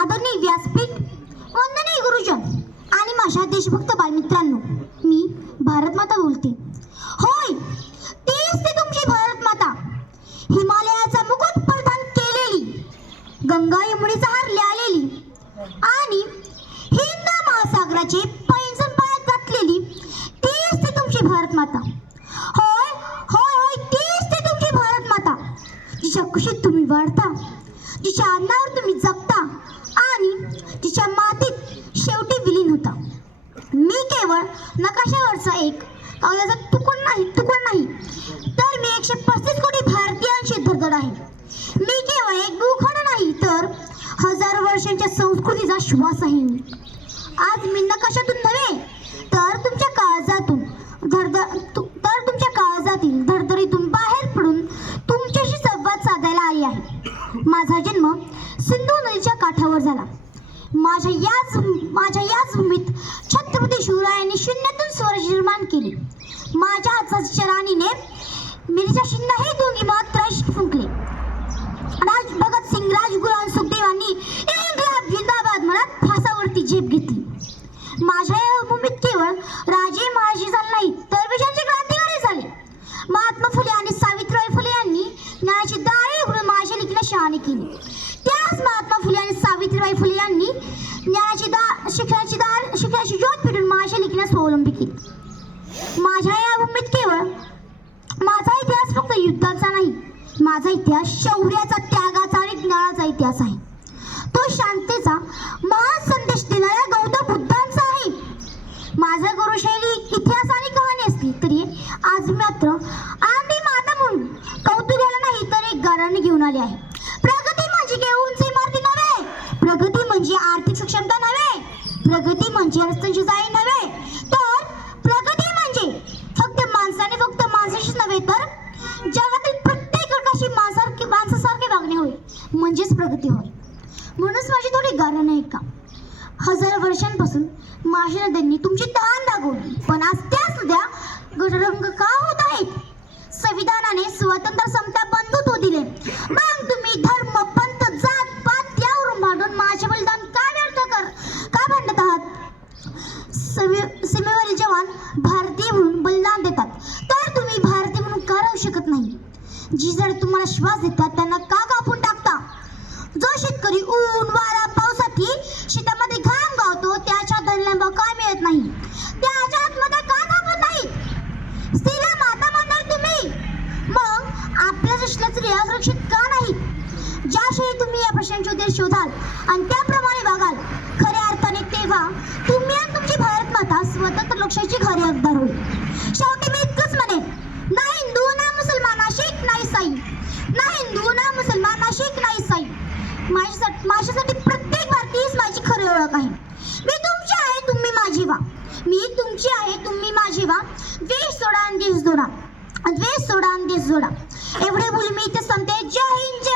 आदरणीय व्यासपीठ, वंदनीय गुरुजन आणि माझ्या देशभक्त बालमित्रांनो, मी भारतमाता बोलते. होय, तीच ती तुमची भारतमाता, हिमालयाचा मुकुट परिधान केलेली, गंगा यमुनेचा हार ल्यालेली आणि हिंद महासागराचे पैंजण पायात घातलेली, तीच ती तुमची भारतमाता. होय होय होय, तीच ती तुमची भारतमाता, जिच्या कुशीत तुम्ही वाढता, जिच्या अन्नावर तुम्ही जगता आणि तिच्या मातीत शेवटी विलीन होता. मी केवळ नकाशावरचा एक कागदाचा तुकडा नाही, तर मी 135 कोटी भारतीयांची धडधड आहे. मी केवळ एक भूखंड नाही, तर हजारो वर्षांच्या संस्कृतीचा श्वास आहे. मी आज मी नकाशातून नव्हे, तर तुमच्या काळजातील धडधडीतून बाहेर पडून तुमच्याशी संवाद साधायला आली आहे. माझा जन्म सिंधू नदीच्या काठावर झाला. माझ्या याच भूमीत छत्रपती शिवरायांनी शून्यातून स्वराज्य निर्माण केले. माझ्या हाताच्या राणीने मिरजा शिंदे दोन्ही मात्र फुंकले. भगतसिंग, राजगुरू आणि सुखदेवांनी इन्कलाब जिंदाबाद म्हणत फासावरती झेप घेतली. माझ्या या भूमीत केवळ राजे महाराजे झाले नाहीत, तर विचारांचे क्रांतिकारी झाले. महात्मा फुले आणि सावित्रीबाई फुले यांनी ज्ञानाची दारे उघडून माझ्या लेकीला शहाणे केली. त्याच महात्मा फुले आणि सावित्रीबाई फुले यांनी शिक्षणाची ज्योत पेटून माझ्या लेकीला स्वावलंबी केली. माझ्या या भूमीत केवळ माझा इतिहास फक्त युद्धाचा नाही, माझा इतिहास शौर्याचा, त्यागाचा आणि ज्ञानाचा इतिहास आहे. तो शांततेचा महान संदेश देणाऱ्या गौतम बुद्धांचा आहे. माझा गुरुशैली इतिहास आणि कहाणी असली तरी आज मात्र आनंदी माता म्हणून कौतुकाला नाही, तर एक गाराणी घेऊन आली आहे. प्रगती म्हणजे केवळ उंच इमारती नव्हे, प्रगती म्हणजे आर्थिक सक्षमता नव्हे, प्रगती म्हणजे रस्त्यांची जाळी नव्हे, तर प्रगती म्हणजे फक्त माणसाशीच नव्हे, तर जगातील प्रत्येक घटकाशी माणसासारखे वागणे होय, म्हणजेच प्रगती होय. म्हणूनच माझी थोडी गाणं आहे का. हजारो वर्षांपासून माझ्या नद्यांनी तुमची तहान दाखवली, पण आज त्याच नद्या गटरंग का होत आहेत? संविधानाने स्वतंत्र, समता, बंधुत्व दिले, मग तुम्ही धर्म, पंथ, जात पात यावरून भांडून माझे बलिदान का भांडत आहात? सीमेवरील जवान भारतीय म्हणून बलिदान देतात, तर तुम्ही भारतीय म्हणून का राहू शकत नाही? जी जर तुम्हाला श्वास देतात त्यांना का कापून टाकता? जो शेतकरी ऊन, वारा, पावसासाठी शेतामध्ये घाम गावतो, त्याच्या धनलांबा का मिळत नाही? त्याच्या आत्महत्या का थांबत नाही? स्त्रीला माता म्हणणार तुम्ही, मग आपल्या देशाला स्त्रिया सुरक्षित का नाही? ज्याशिवाय तुम्ही या प्रश्नांचे उत्तर शोधाल आणि त्याप्रमाणे वागाल खऱ्या अर्थाने, तेव्हा तुम्ही आणि तुमची भारतमाता स्वतंत्र लोकशाहीची खरी हकदार होईल. शेवटी मी इतकंच म्हणेन, ना हिंदू ना मुसलमान, शीख ना ईसाई, ना हिंदू ना मुसलमान, शीख ना ईसाई. माझ्यासाठी प्रत्येक भारतीय हीच माझी खरी ओळख आहे. मी तुमची आहे, तुम्ही माझी व्हा. मी तुमची आहे, तुम्ही माझी व्हा. द्वेष सोडा आणि देश जोडा, द्वेष सोडा आणि देश जोडा. एवढे बोलून मी इथे संपते. जय हिंद.